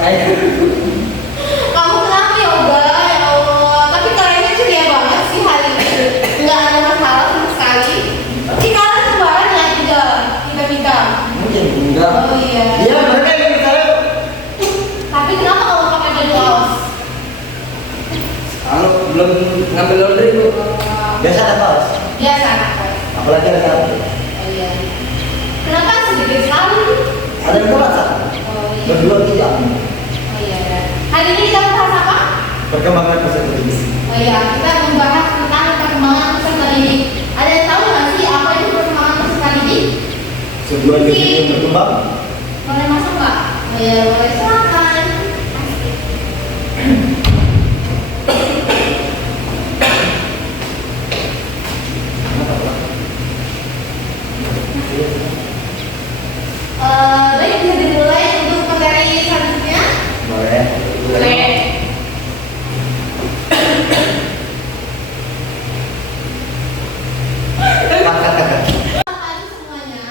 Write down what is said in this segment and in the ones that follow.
Kamu kenapa yoga? Ya Allah, tapi kalian ceria banget sih hari ini. Nggak ada masalah sama sekali. Tapi kalian kemarin ya tiga. Mungkin enggak. Oh iya. Iya, mereka yang saya. Tapi kenapa kamu pakai baju kaos? Kalau belum ngambil laundry bu. Biasa ada kaos. Biasa kan? Apalagi ada kaos. Oh iya. Kenapa sedikit sekali? Ada yang merasa. Oh iya. Berdua tiga. Oh iya. Hari ini kita bahas apa? Perkembangan peserta didik. Oh iya, kita membahas tentang perkembangan peserta didik. Ada yang tahu nggak sih apa itu perkembangan peserta didik? Sebuah disiplin yang berkembang. Boleh masuk nggak? Oh iya, boleh silakan. Baik, bisa dimulai untuk materi selanjutnya. Boleh. Boleh. Halo semuanya.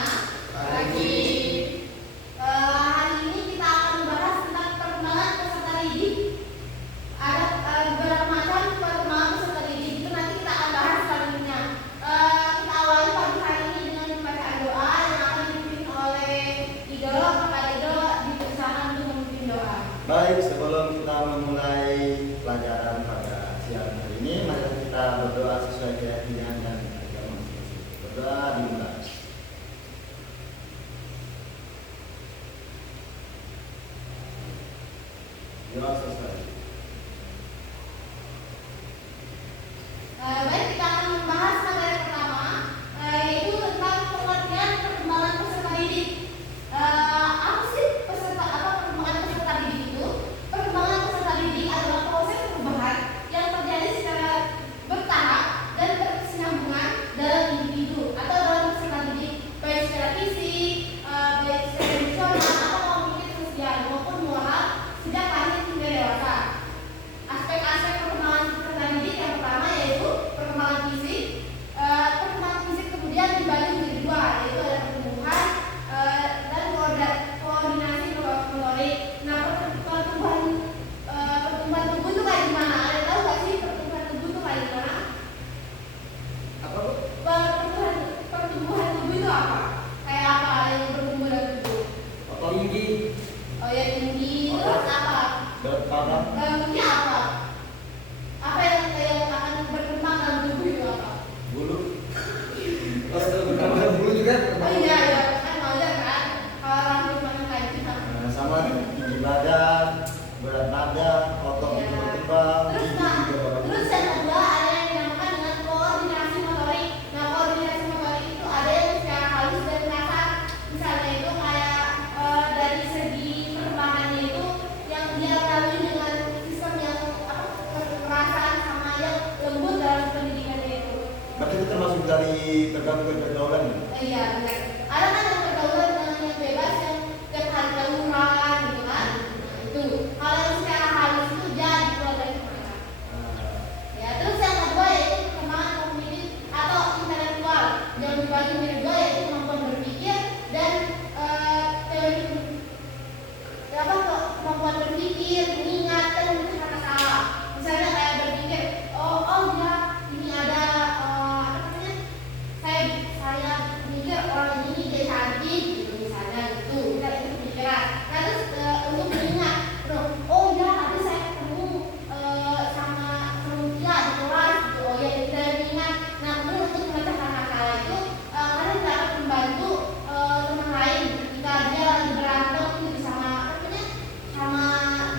Pagi. Hari ini kita akan membahas tentang perkembangan peserta didik. Ada beberapa macam perkembangan peserta didik, itu nanti kita akan bahas selanjutnya. Kita awali pagi hari ini dengan pembacaan doa yang akan dipimpin oleh Ido. Kakak Ido dipersilakan untuk memimpin doa. Baik, sebelum kita memulai pelajaran pada siang hari ini, mari kita berdoa sesuai keyakinan dan agama masing-masing. Berdoa dimulai. Doa selesai. Baik, kita akan membahas materi pertama, yaitu tentang pengertian perkembangan peserta didik. Apa sih perkembangan peserta didik itu? Perkembangan peserta didik adalah proses perubahan yang terjadi secara bertahap dan berkesinambungan dalam individu atau dalam peserta didik, baik secara fisik, baik secara emosional atau kognitif sosial maupun moral sejak lahir hingga dewasa. Aspek-aspek perkembangan peserta didik yang pertama yaitu perkembangan fisik. Perkembangan fisik kemudian dibagi menjadi dua, yaitu ada pertumbuhan dan koordinasi motorik. Nah, pertumbuhan tubuh itu kayak gimana? Ada yang tahu nggak sih pertumbuhan tubuh itu kayak gimana? Apa bu? Pertumbuhan tubuh itu apa? Kayak apa yang bertumbuh dalam tubuh? Tinggi. Oh ya, tinggi. Terus apa? Berat badan. Bentuknya apa? Apa yang akan berkembang dalam tubuh itu apa? Bulu. Berkembang bulu juga. Oh iya, ya kan wajar kan? Kalau rambut mana kayak gitu. Sama tinggi badan, berat badan, otot Ya. itu berkembang. Terus gigi nah, juga berkembang. terus yang kedua ada yang dinamakan dengan koordinasi motorik. Nah, koordinasi motorik itu ada yang secara halus dan kasar. Misalnya itu kayak dari segi perkembangannya itu yang dia lalui dengan sistem yang kekerasan sama yang lembut dalam pendidikannya itu. Berarti itu termasuk dari tergantung pergaulan. Iya, benar. Ada kan yang pergaulan dengan yang bebas yang tiap hari tawuran gitu kan. Nah, itu. Kalau yang secara halus itu jadi keluar dari kemana. Ya, terus yang kedua yaitu perkembangan kognitif atau intelektual. Yang dibagi menjadi dua yaitu kemampuan berpikir dan teori kemampuan berpikir, mengingat dan mencari masalah. Misalnya kayak berpikir, oh ya ini ada apa namanya? Saya mikir orang ini dia cantik gitu misalnya gitu. Kita itu pemikiran. Nah, terus untuk mengingat, oh ya tadi saya ketemu sama dia di kelas gitu. Oh ya kita mengingat. Nah, kemudian untuk memecahkan masalah itu kalian dapat membantu teman lain ketika dia lagi berantem gitu sama apa namanya? Sama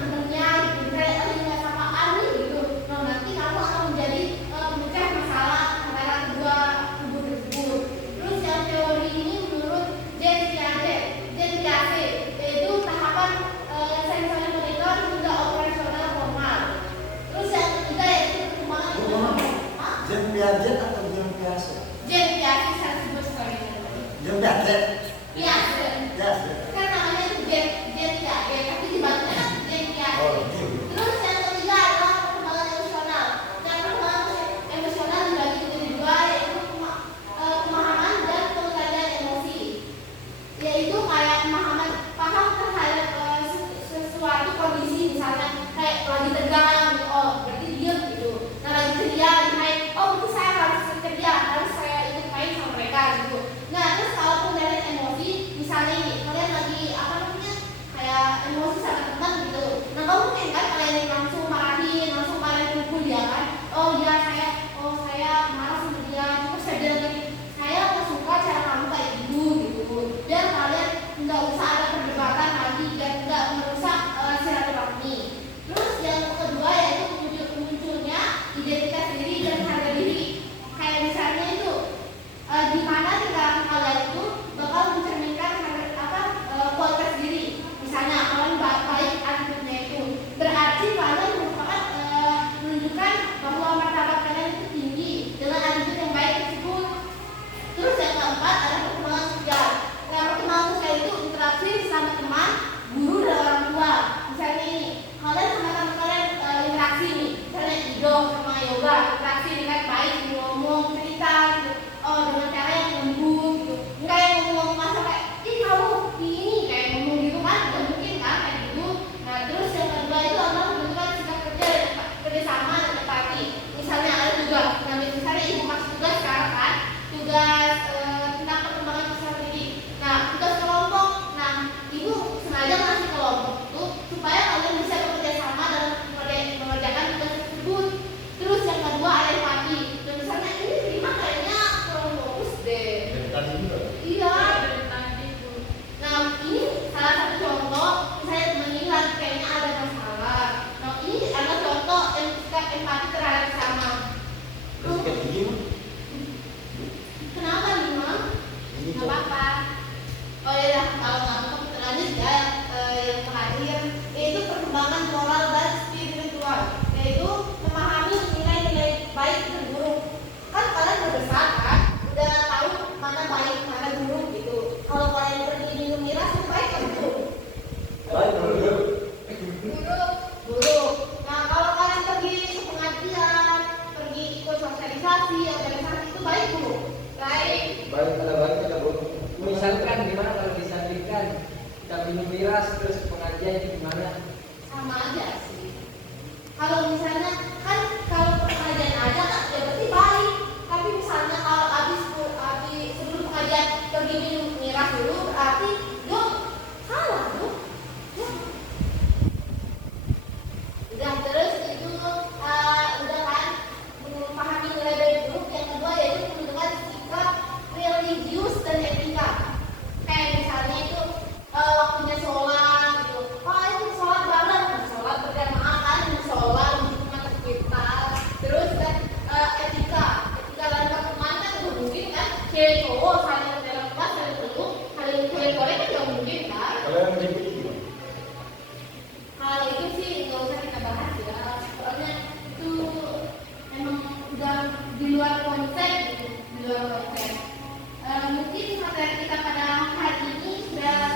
temennya mungkin kan kalian langsung marahin pukul dia kan. Saya marah sama dia. Terus saya bilang lagi, saya nggak suka cara kamu kayak gitu. Biar kalian nggak usah ada perdebatan lagi dan nggak merusak silaturahmi. Terus yang kedua yaitu munculnya identitas diri dan harga diri. Kayak misalnya itu di mana tingkah kalian itu bakal mencerminkan kualitas diri. Misalnya kalian baik attitude-nya itu berarti kalian merupakan menunjukkan bahwa martabat kalian itu tinggi dengan attitude yang baik tersebut. Terus yang keempat ada perkembangan sosial. Nah, perkembangan sosial itu interaksi sama teman, guru dan orang tua. Misalnya ini kalian sama teman kalian interaksi nih, misalnya idol sama yoga, interaksi dengan baik, ngomong cerita gitu. Dengan cara yang lembut gitu. Enggak yang ngomong masa kayak kamu ini kayak ngomong gitu kan, nggak mungkin kan kayak gitu. Nah, terus yang kedua itu adalah menunjukkan sikap kerjasama dan empati. Misalnya ada juga, misalnya ibu kasih tugas sekarang kan, tugas tentang perkembangan sosial diri. Nah, tugas kelompok. Nah, ibu sengaja ngasih kelompok itu supaya kalian bisa bekerja sama dalam mengerjakan tugas tersebut. Terus yang kedua ada empati. Dan misalnya ini terima kayaknya kurang fokus deh. Dari tadi juga. Iya. Nah, ini salah satu contoh. Misalnya teman ini lagi kayaknya ada masalah. Nah, ini ada contoh sikap empati terhadap sesama. Terus kayak gini. Kenapa nih, Mam? Ini Nggak apa-apa. Oh iya, kalau nggak apa kita lanjut ya. Yang terakhir yaitu perkembangan moral dan spiritual, yaitu memahami nilai-nilai baik dan buruk. Kan kalian udah besar kan, udah tahu mana baik mana buruk gitu. Kalau kalian pergi minum miras itu baik atau buruk? Baik, bro. Buruk. Nah, kalau kalian pergi ke pengajian, pergi ikut sosialisasi, organisasi itu baik buruk? Baik. Baik, ada baik, ada buruk. Misalkan gimana kalau disandingkan kita minum miras terus pengajian itu gimana? Sama aja sih. Kalau misalnya kan kalau pengajian aja kan ya berarti baik. Tapi misalnya kalau habis sebelum pengajian pergi minum miras dulu berarti yo salah tuh. Ya. Udah terus itu udah kan memahami nilai baik buruk. Yang kedua yaitu menunjukkan sikap religius dan etika. Kayak misalnya itu waktunya sholat gitu. Itu sholat bareng, sholat berjamaah kan, sholat untuk mata kita. Terus kan etika dalam pertemuan kan nggak mungkin kan cewek cowok saling dalam kelas saling peluk, saling korek kan nggak mungkin kan. Kalau yang begini gimana? Hal itu sih nggak usah kita bahas ya, soalnya itu memang udah di luar konsep gitu, di luar konsep. Mungkin materi kita pada hari ini sudah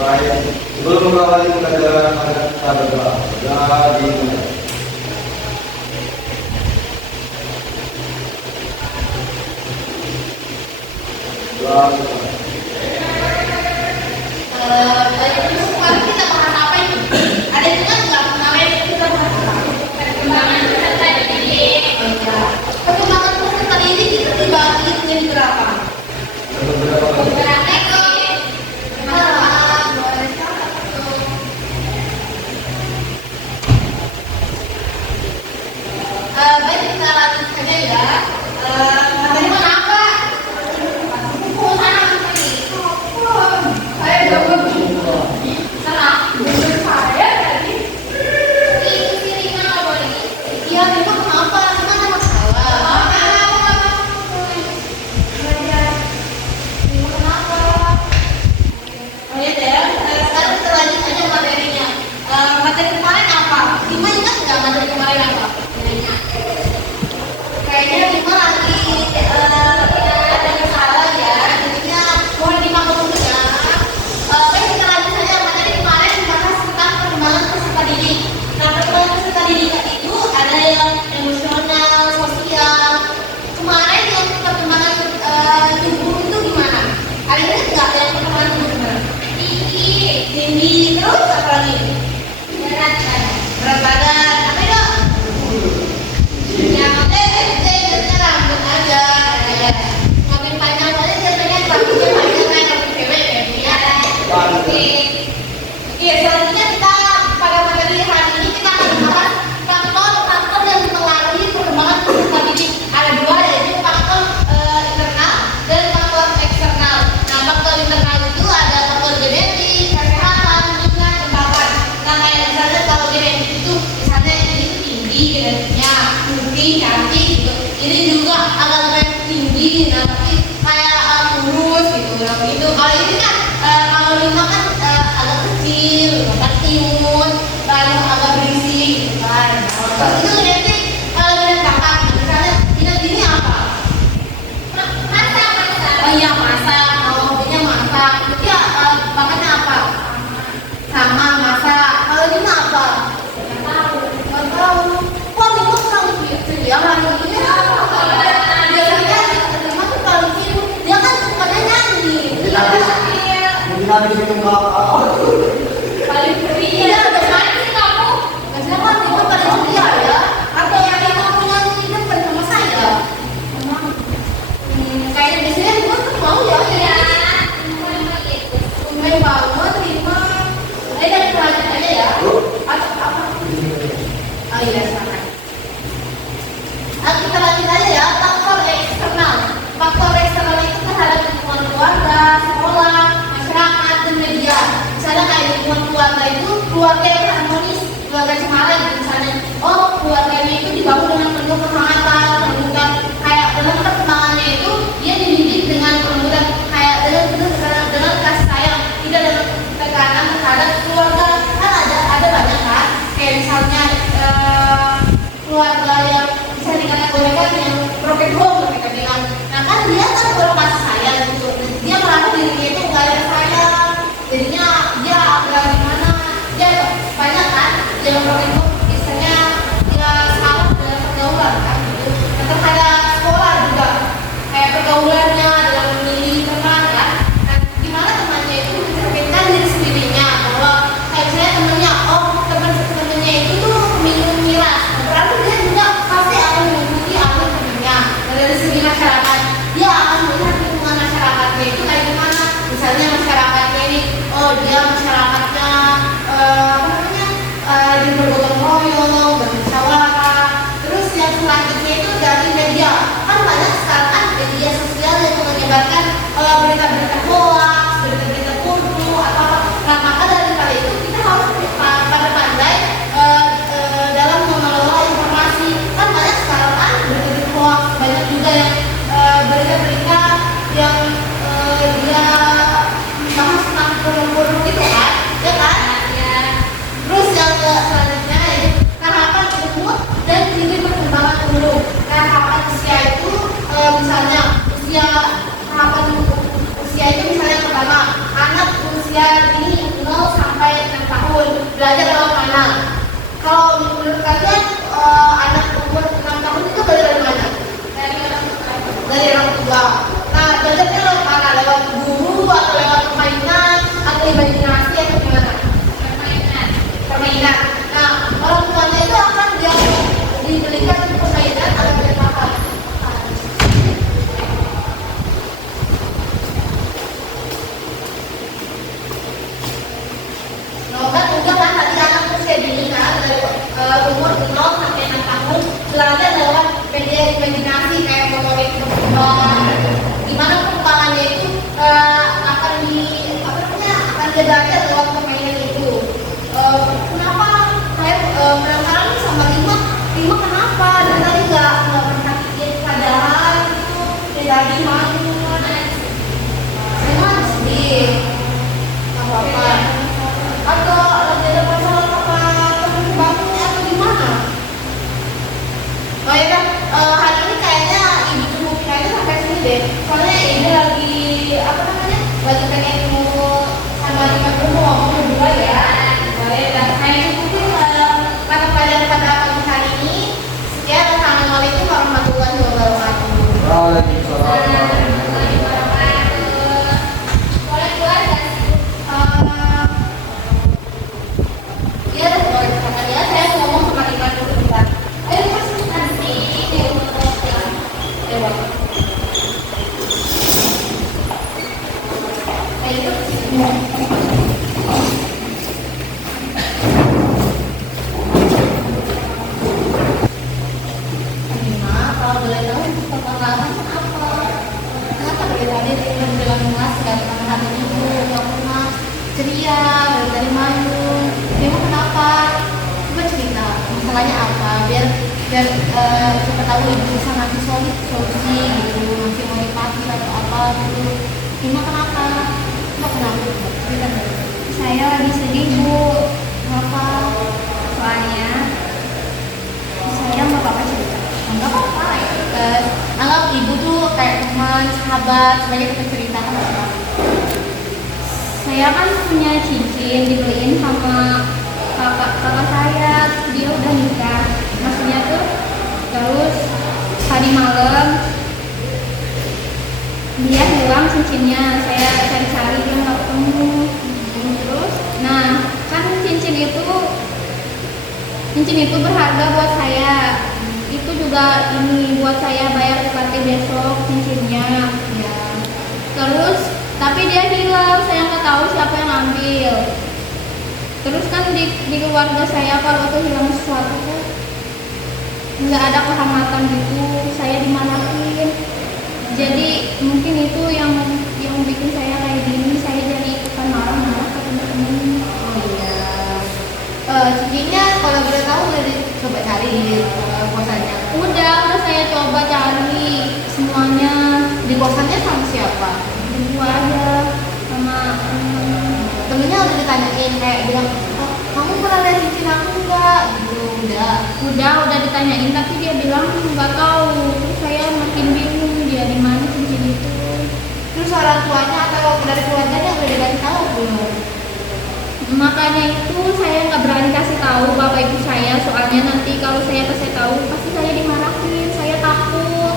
Baik. Sebelum mengawali pembelajaran, mari kita berdoa. Berdoa dimulai. Doa bersama. Baik, kemarin kita bahas apa itu? Ada juga nggak kemarin kita bahas apa? Perkembangan peserta didik. Perkembangan peserta didik itu dibagi menjadi berapa? Berapa itu? Baik, kita lanjut saja ya. Bagaimana apa? Oh, sana tadi. Saya jawab. Salah. Saya tadi. Itu si Rina nggak boleh. Iya, memang kenapa? Rina ada masalah. Kenapa? Oh ya deh. Sekarang kita lanjut aja materinya. Materi kemarin apa? Rima ingat nggak materi kemarin apa? Kayaknya Rima lagi ada masalah ya, jadinya mohon dimaklum dulu ya. Baik, kita lanjut saja materi kemarin membahas tentang perkembangan peserta didik. Nah, perkembangan peserta didik itu ada yang emosional, sosial. Kemarin yang perkembangan tubuh itu gimana? Ada ingat nggak yang perkembangan tubuh gimana? Tinggi, terus apa lagi? Berat badan, apa itu? Yang rambut aja, makin panjang saja biasanya rambutnya panjang kayak rambut cewek ya. Oke, selanjutnya kita pada materi hari ini kita akan membahas faktor yang mempengaruhi perkembangan peserta didik. Ada dua, yaitu faktor internal dan faktor eksternal. Nah, faktor internal itu ada faktor genetik, kesehatan, lingkungan, tempat. Nah, kayak misalnya kalau genetik itu misalnya ini tinggi genetiknya, putih, cantik gitu. Ini juga agak tinggi, nah tapi kayak kurus gitu. Nah begitu. Kalau ini kan kalau Lima kan agak kecil, agak imut, lalu agak berisik gitu kan. Nah, itu genetik. Kalau genetik kakak, misalnya ini apa? Masak. Oh iya masak. Kalau hobinya masak. Jadi bakatnya apa? Sama masak. Kalau ini apa? Nggak tahu. Kok Lima kurang ceria hari ini? Dia kan sukanya nyanyi. Mungkin itu Paling ceria. Iya, biasanya sih kamu. Biasanya kan Lima paling ceria ya. Atau yang Lima punya depan sama saya. Kayaknya biasanya Lima tuh mau ya. Main banget Lima. Ayo kita lanjut aja ya. Atau apa? Oh iya, sama. Kita lanjut aja ya. Faktor eksternal. Faktor eksternal itu terhadap lingkungan keluarga, sekolah, masyarakat, dan media. Misalnya kayak lingkungan keluarga itu keluarga yang harmonis, keluarga cemara gitu misalnya. Oh, keluarganya itu dibangun dengan penuh kehangatan, kelembutan. Kayak dalam perkembangannya itu dia dididik dengan kelembutan, kayak dengan kasih sayang, tidak dengan tekanan terhadap keluarga. Kan ada banyak kan, kayak misalnya keluarga yang bisa dikategorikan yang broken home mereka bilang. Nah kan dia kan kurang kasih sayang gitu. Dia merasa dirinya itu nggak ada sayang. Jadinya dia agak gimana? Dia banyak kan yang broken home biasanya dia salah dalam pergaulan kan gitu. Nah, terhadap sekolah juga kayak pergaulannya dalam memilih teman kan. Nah gimana temannya itu mencerminkan diri sendirinya bahwa kayak misalnya temennya, oh temennya itu tuh minum miras. Berarti dia juga pasti akan mengikuti alur temennya. Dari segi masyarakat, dia akan melihat lingkungan masyarakatnya itu kayak gimana. Misalnya masyarakatnya ini, oh dia masyarakatnya apa namanya, bergotong belajar lewat mana? Kalau menurut kalian anak umur 6 tahun itu belajar dari mana? Dari orang tua. Nah, belajarnya lewat mana? Lewat guru atau lewat permainan atau imajinasi atau gimana? Permainan. Nah, orang tuanya itu akan dia dibelikan permainan atau belajar apa? Kan udah kan tadi anak usia dini kan dari umur 0 sampai 6 tahun belajar lewat media imajinasi kayak motorik berkembang. Gimana perkembangannya itu akan akan dia belajar lewat permainan itu. Kenapa saya penasaran nih sama Rima kenapa dari tadi nggak pernah bikin pelajaran itu dari tadi malu Rima sedih apa atau lagi ada masalah apa temen bangunnya atau gimana? Oh ya kan, hari ini kayaknya ibu cukupin aja sampai sini deh. Soalnya ini lagi lagi pengen mau sama Rima dulu mau ngomong berdua ya. Boleh, dan saya cukupin pada pelajaran pada pagi hari ini. Sekian, assalamualaikum warahmatullahi wabarakatuh. Waalaikumsalam. Boleh keluar dan ya, saya ngomong sama Rima dulu bentar. Ayo masuk nanti di rumah lewat. Ayo Rima, kalau boleh tahu pengalaman apa? Kenapa dari tadi Rima bilang mas gak pernah hati ibu, gak pernah ceria, dari Bandung. Rima kenapa? Coba cerita masalahnya apa biar siapa tahu ibu bisa ngasih solusi gitu, ngasih motivasi atau apa gitu. Rima kenapa? Coba kenapa? Cerita dulu. Saya lagi sedih, Bu. Kenapa? Soalnya saya mau Bapak cerita. Enggak apa-apa. Anggap ibu tuh kayak teman, sahabat, sebagai kita cerita kan apa? Saya kan punya cincin dibeliin sama kakak saya. Dia udah nikah. Maksudnya tuh terus tadi malam dia hilang cincinnya. Saya cari-cari dia nggak ketemu. Terus, nah kan cincin itu berharga buat saya. Itu juga ini buat saya bayar UKT besok cincinnya. Ya. Terus tapi dia hilang, saya nggak tahu siapa yang ambil. Terus kan di keluarga saya kalau tuh hilang sesuatu tuh nggak ada kehormatan gitu, saya dimarahin. Jadi mungkin itu yang bikin saya kayak gini, saya jadi ikutan marah-marah ke temen-temen. Oh iya. Cincinnya kalau boleh tahu udah dicoba cari di kosannya. Udah saya coba cari semuanya. Di kosannya sama siapa? Berdua aja sama Temennya udah ditanyain kayak bilang, oh, kamu pernah lihat cincin aku nggak? Gitu udah ditanyain tapi dia bilang nggak tahu. Terus saya makin bingung dia di mana cincin itu. Terus orang tuanya atau dari keluarganya udah dikasih tahu belum? Makanya itu saya nggak berani kasih tahu bapak ibu saya, soalnya nanti kalau saya kasih tahu pasti saya dimarahin, saya takut.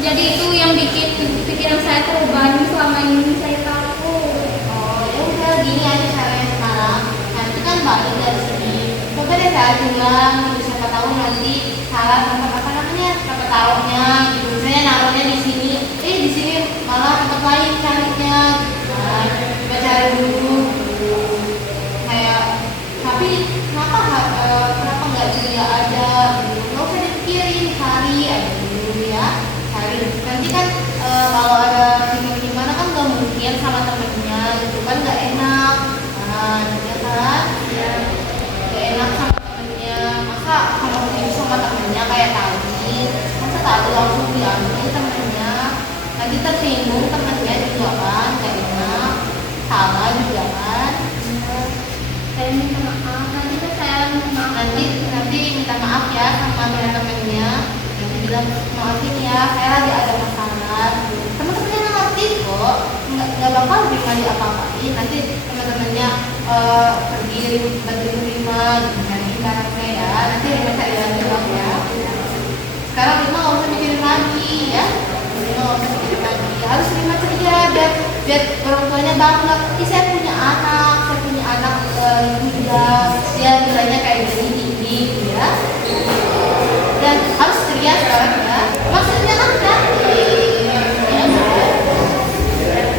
Jadi itu yang bikin pikiran saya terbebani selama ini, saya takut. Oh ya udah gini aja caranya sekarang. Nanti kan balik dari sini. Coba deh saya bilang, siapa tahu nanti salah tempat tempat taruhnya. Gitu. Misalnya naruhnya di sini malah tempat lain carinya. Nah, coba cari dulu. Tapi kenapa nggak ceria aja? Nggak usah dipikirin, cari aja dulu ya, cari. Nanti kan kalau ada gimana kan nggak mungkin sama temennya, gitu kan nggak enak. Nah, ya kan? Nggak enak sama temennya. Masa sama temennya kayak tadi? Masa tadi langsung diambil temennya? Nanti tersinggung temennya juga kan, nggak enak. Salah juga kan? Saya minta maaf, nanti minta maaf ya sama teman-temannya. Nanti bilang maafin ya, saya lagi ada masalah. Teman-temannya ngerti kok, nggak bakal Rima diapa-apain. Nanti teman-temannya pergi bantuin Rima nyariin anaknya ya. Nanti Rima cari lagi uang ya. Sekarang Rima nggak usah mikirin lagi ya. Rima nggak usah mikirin lagi. Harus Rima ceria biar orang tuanya bangga. Ih, saya punya anak juga. Dia nilainya kayak gini ya. Dan harus ceria sekarang ya. Maksudnya kan gratis.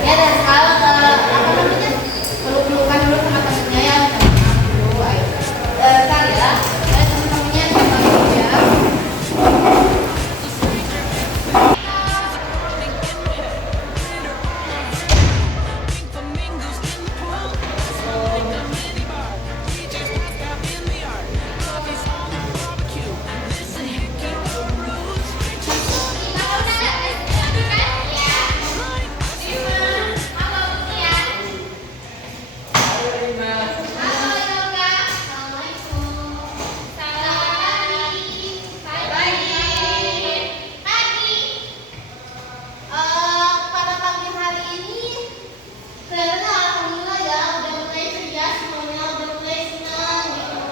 Ya dan sekarang apa namanya peluk-pelukan dulu sama temennya ya, dulu ayo. Ntar ya, temen-temennya ya. Pada pagi hari ini ternyata alhamdulillah ya udah mulai ceria semuanya, udah mulai senang gitu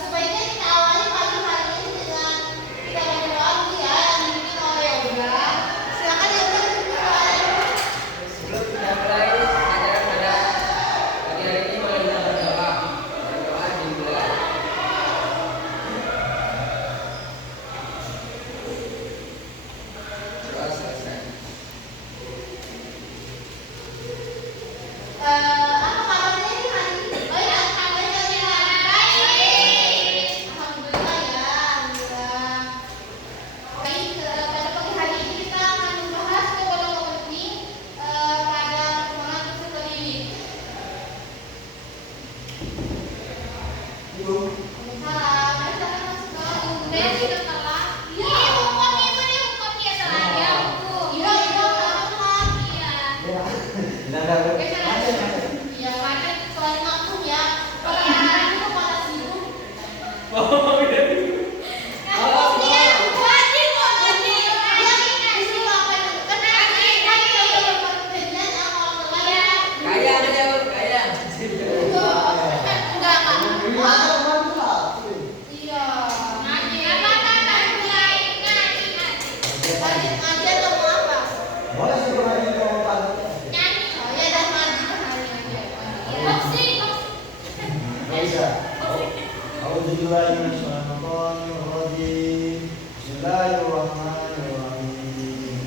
sebaiknya kita awali pagi hari ini dengan kita berdoa dulu ya, yang mungkin ya udah silakan ya udah dimulai. Sebelum kita mulai acara pada pagi hari ini, mari kita berdoa. Berdoa dimulai. Doa selesai. Apa kabarnya nih hari ini? Oh ya, kabarnya baik. Alhamdulillah ya, alhamdulillah. Baik, pada pagi hari ini kita akan membahas kekuatan penting pada perkembangan peserta didik. Salam, mari kita masuk ke Bunda sudah telat. Iya, bukunya itu dia bukunya telat ya buku. Iya, telat. Iya. Ya, macet selain maklum ya. Kalau yang itu pada sibuk. Kayang aja, kayang. Boleh sih kalau ini mau pagi. Bisa. Auzubillahiminasyaitonirrajim. Bismillahirrahmanirrahim.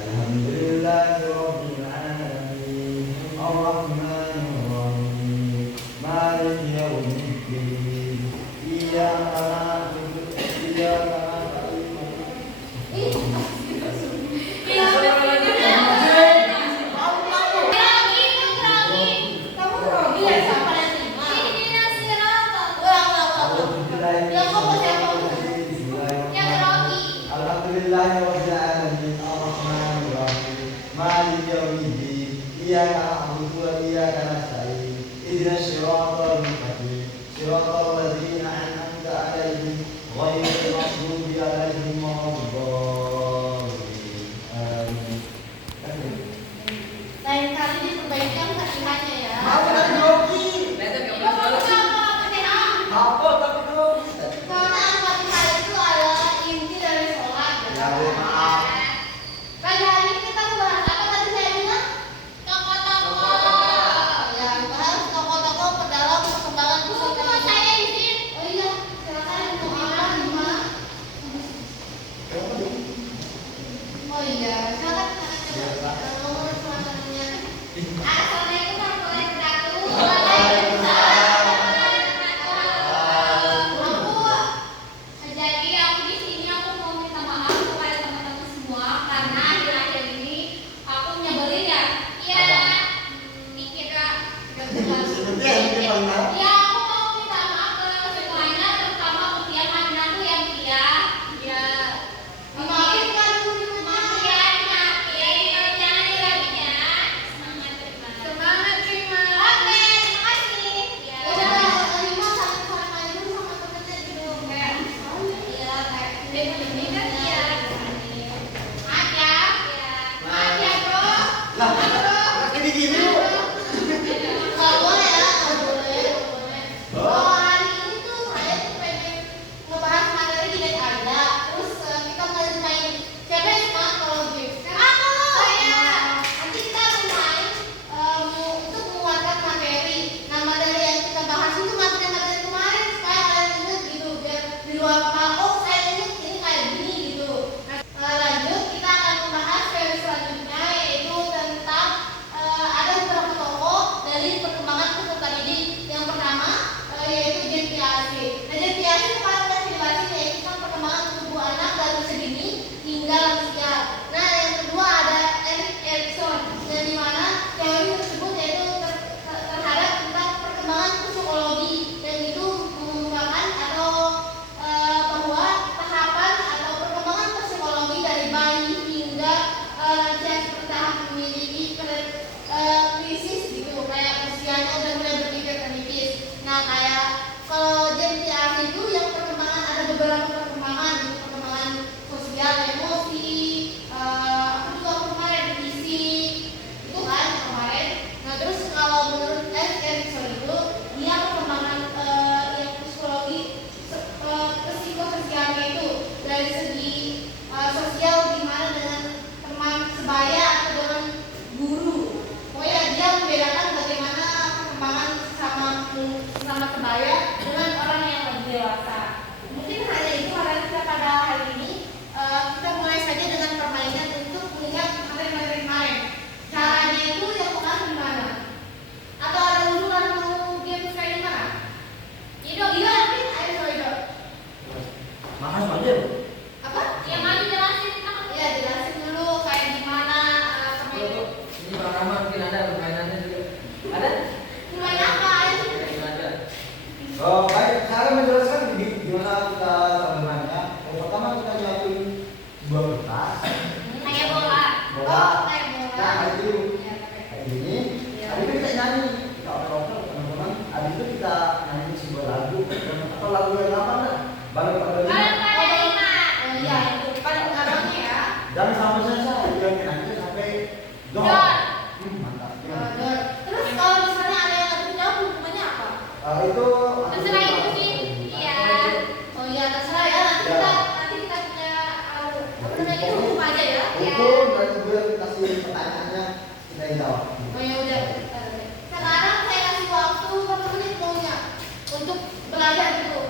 Alhamdulillahirabbil alamin. Arrahmanirrahim. Maliki yaumiddin. Iyyaka na'budu wa iyyaka nasta'in. Alhamdulillahirabbil alamin arrahmanir rahim maliki yaumiddin iyyaka na'budu wa iyyaka nasta'in ihdinas siratal mustaqim siratal ladzina an'amta 'alaihim ghairil maghdubi 'alaihim waladdallin. Amin. Lain kali diperbaikan kalimatnya ya. Apa tapi dulu? Karena Al-Fatihah itu adalah inti dari sholat. Ya, Bu, maaf. Pagi hari ini kita membahas apa tadi saya bilang? Tokoh-tokoh. Ya, bahas tokoh-tokoh dalam perkembangan peserta didik. psikologi, yang itu mengembangkan atau bahwa tahapan atau perkembangan psikologi dari bayi hingga lansia seperti tahap memiliki krisis gitu, kayak usianya udah mulai berpikir kritis. Nah kayak kalau JMTAC itu yang perkembangan ada beberapa perkembangan gitu, perkembangan sosial, emosi, aku juga kemarin fisik itu kan kemarin. Nah terus kalau menurut Erikson itu dia perkembangan yang psikologi psikososialnya itu dari segi sosial gimana dengan teman sebaya atau dengan guru. Pokoknya dia membedakan bagaimana perkembangan sama sebaya dengan orang yang lebih dewasa. Mungkin hanya itu hal kita pada hari ini. Kita mulai saja dengan permainan untuk melihat materi-materi kemarin. Caranya itu yang kemarin gimana? Atau ada usulan mau game kayak gimana? Ido, yakin? Ayo coba Ido. Makan aja. Apa? Yang mana jelasin? Iya jelasin dulu kayak gimana sama itu. Ini Bang Rahman mungkin ada permainannya juga. Ada? Main apa? Ayo. Mungkin ada. Oh, baik. Saya akan menjelaskan gimana kita bermainnya. Yang pertama kita nyiapin dua kertas. Kayak bola. Bola. Oh, kayak bola. Nah, itu Iya, pakai. kayak gini. Iya. Habis itu kita nyanyi, kita oper-oper teman-teman. Habis itu kita nyanyi sebuah lagu atau lagu yang apa dah? Balik pada lima. Oh iya, itu paling utamanya ya. Jangan sampai selesai, bilangin aja sampai dor. Dor. Mantap. Ya. Dor. Terus kalau misalnya ada yang nggak jawab, hukumannya apa? Itu Terserah ibu sih. Iya. Oh iya, terserah ya. Nanti kita punya apa namanya hukum aja ya. hukum dan ibu yang kasih pertanyaannya kita yang jawab. Oh ya udah. Sekarang saya kasih waktu berapa menit maunya untuk belajar dulu.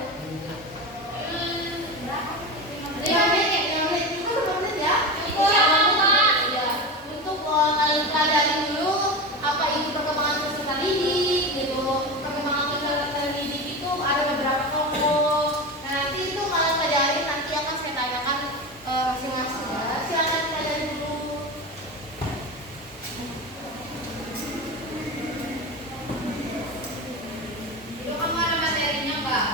5 menit, 5 menit. Itu berapa menit ya? Iya. Untuk kalian pelajari dulu apa itu perkembangan peserta didik gitu. Perkembangan peserta didik itu ada beberapa kelompok. Nah nanti itu kalian pelajari, nanti akan saya tanyakan masing-masing ya. Silakan pelajari dulu. Itu kamu ada materinya nggak?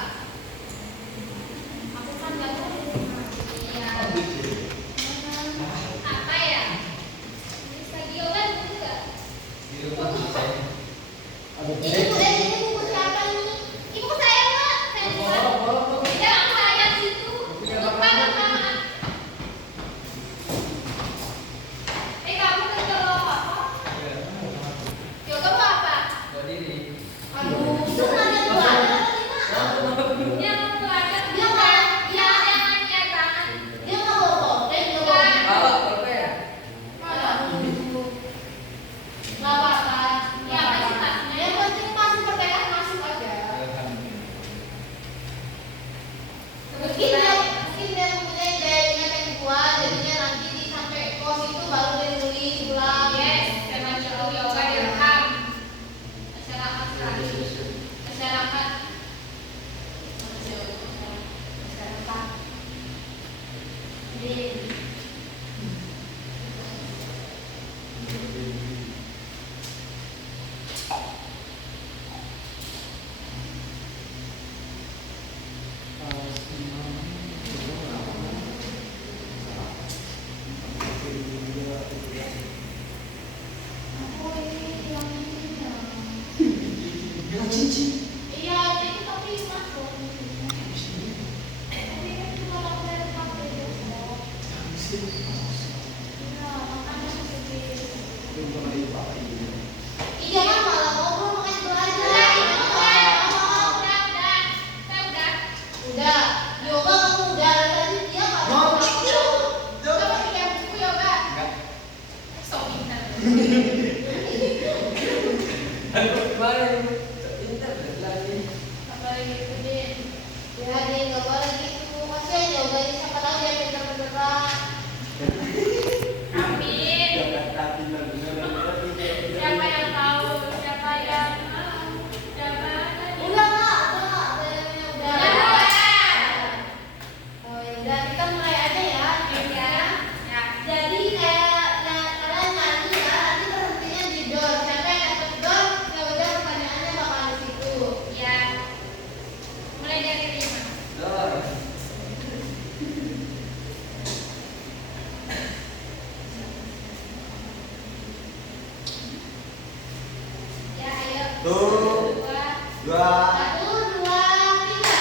Dua. Satu, dua, tiga.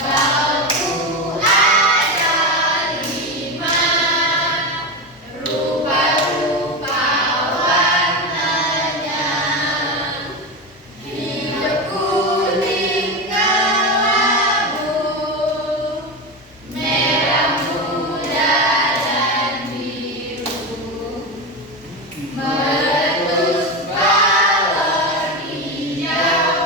Bauku ada 5, rupa-rupa warnanya. Hijau, kuning, kelabu, merah muda dan biru. Meletus balon hijau.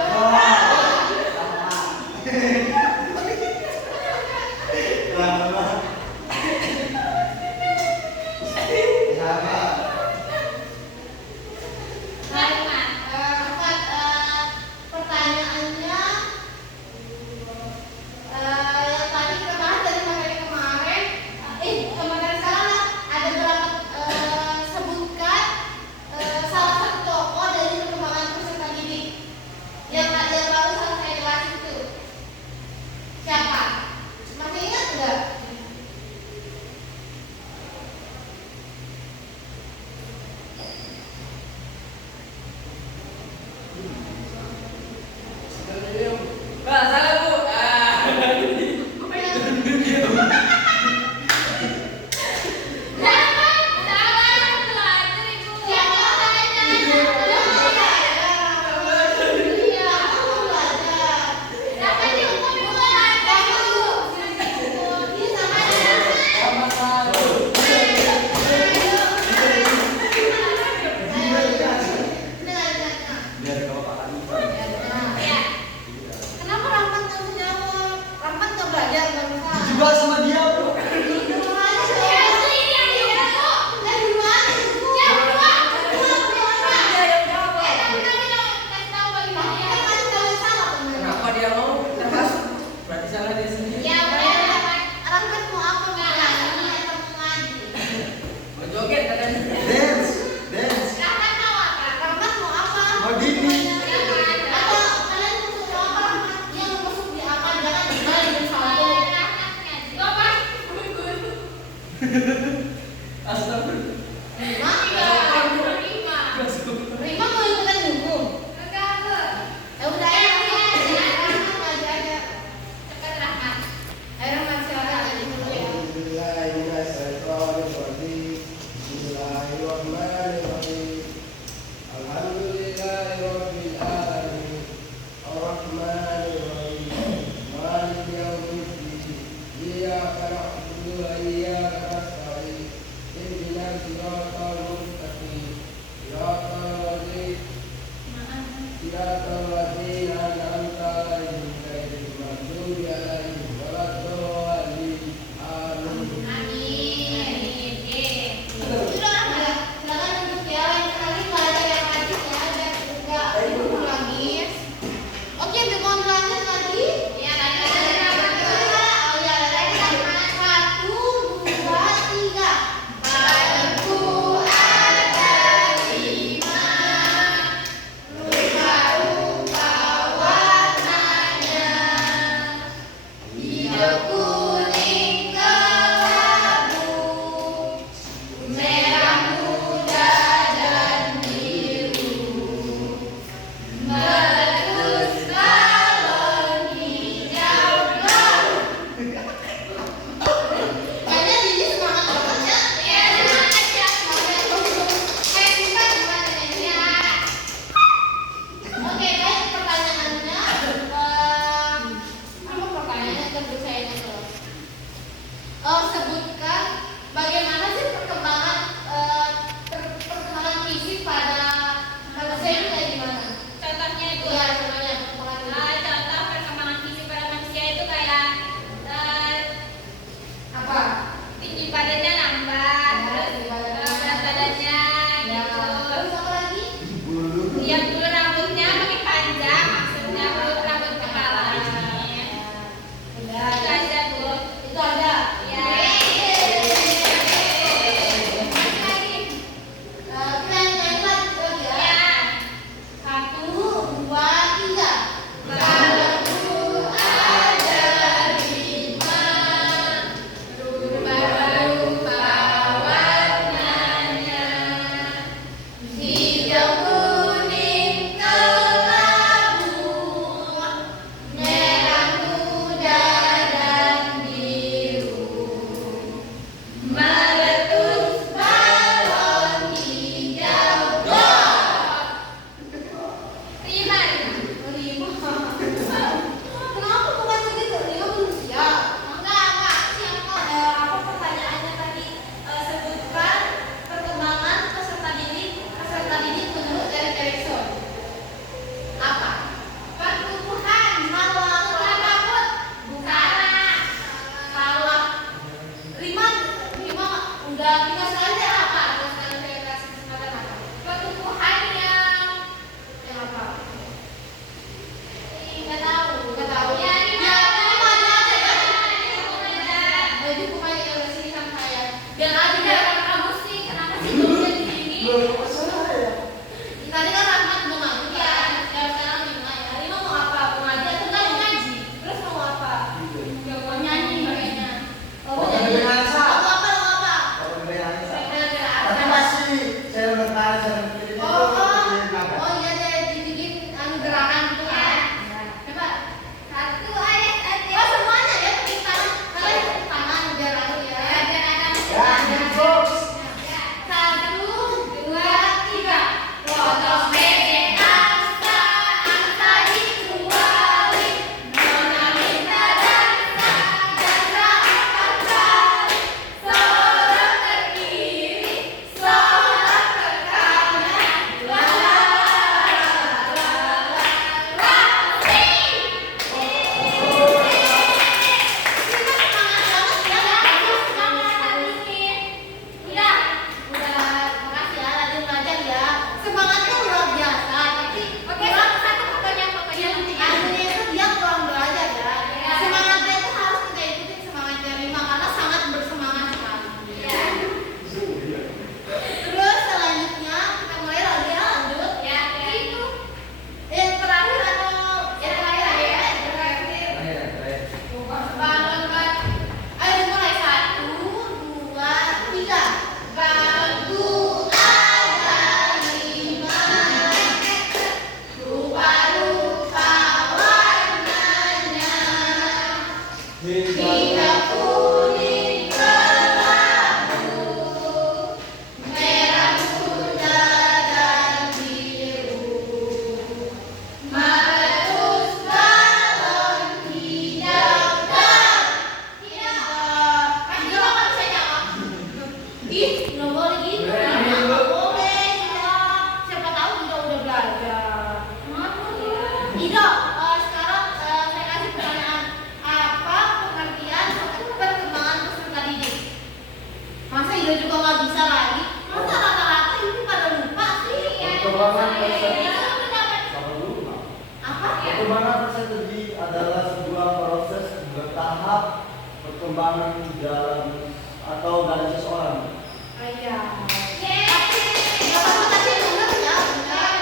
adalah sebuah proses bertahap perkembangan dalam atau dari seseorang. Iya. Nggak apa-apa tadi benar ya, benar.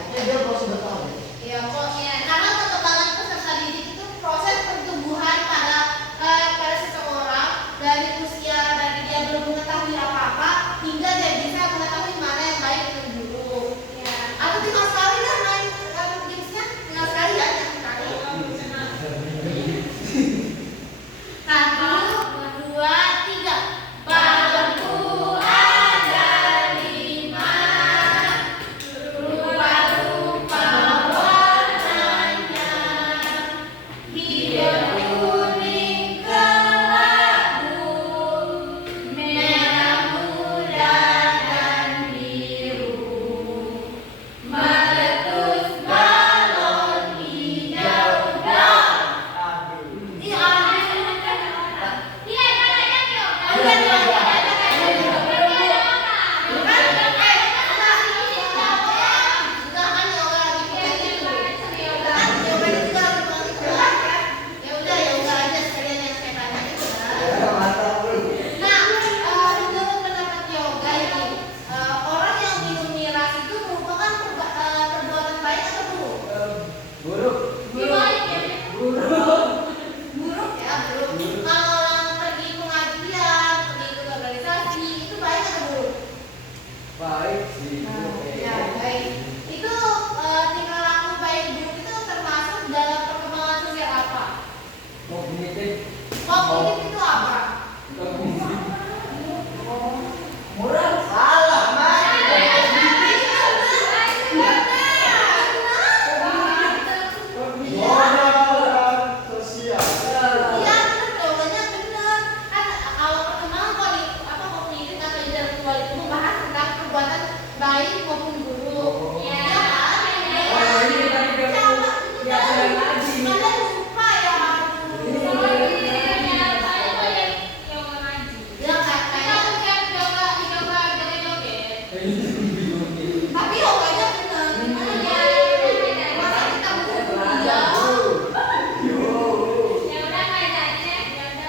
Oke, dia proses bertahap. Iya, kok karena perkembangan peserta didik itu proses pertumbuhan pada seseorang dari usia dari dia belum mengetahui apa-apa hingga dia bisa mengetahui mana yang baik dan buruk. Atau tinggal sekali lah main gamesnya, tinggal sekali ya, jangan sekali. Satu, dua, tiga. Balonku ada 5, rupa-rupa warnanya, hijau, kuning, kelabu, merah muda dan biru. Meletus balon hijau dong. Iya, orang yang minum miras itu merupakan perbuatan baik atau buruk? Buruk. Buruk ya, buruk. Kalau orang pergi pengajian, pergi ke organisasi, itu baik atau buruk? Baik sih. Ya, baik. Itu tingkah laku baik buruk itu termasuk dalam perkembangan sosial apa? Kognitif. Kognitif itu apa? Murah salah, Mas. Moral dan sosial. Iya, benar, jawabannya benar. Kan kalau perkembangan kognitif atau intelektual itu membahas tentang perbuatan baik maupun buruk. Ya kan? Oh, ini tadi Ya, udah ngaji. kalian lupa ya. Ya, tapi yoganya benar. Masa kita butuh jauh?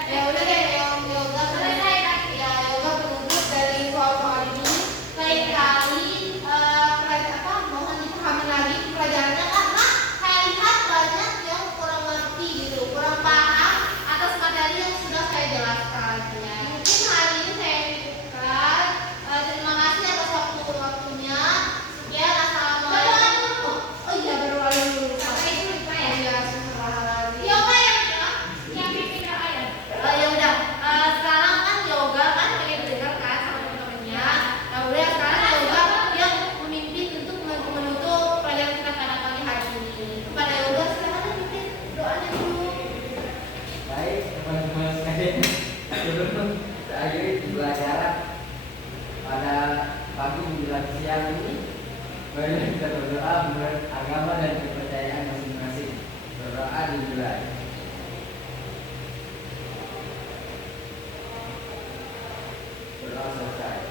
Ya udah deh, yoga selesai. Ya, yoga penutup dari soal-soal ini. Lain kali mohon dipahami lagi pelajarannya karena saya lihat banyak yang kurang ngerti gitu, kurang paham atas materi yang sudah saya jelaskan. Ya, mungkin hari ini saya cukupkan. Terima kasih atas waktunya. Sekian, assalamualaikum. Oh iya, berdoa dulu. Sampai jumpa ya. Ya, astagfirullahaladzim. Yoga yang bikin ayat. Ya udah, sekarang kan yoga kan pengen belajar kan sama teman-temannya. Nah udah sekarang yoga yang memimpin untuk menutup pelajaran kita pada pagi hari ini. Kepada yoga sekarang memimpin doanya dulu. Baik, teman-teman sekalian. Sebelum kita akhiri pembelajaran pada pagi menjelang siang ini, mari kita berdoa menurut agama dan kepercayaan masing-masing. Berdoa dimulai. Berdoa selesai.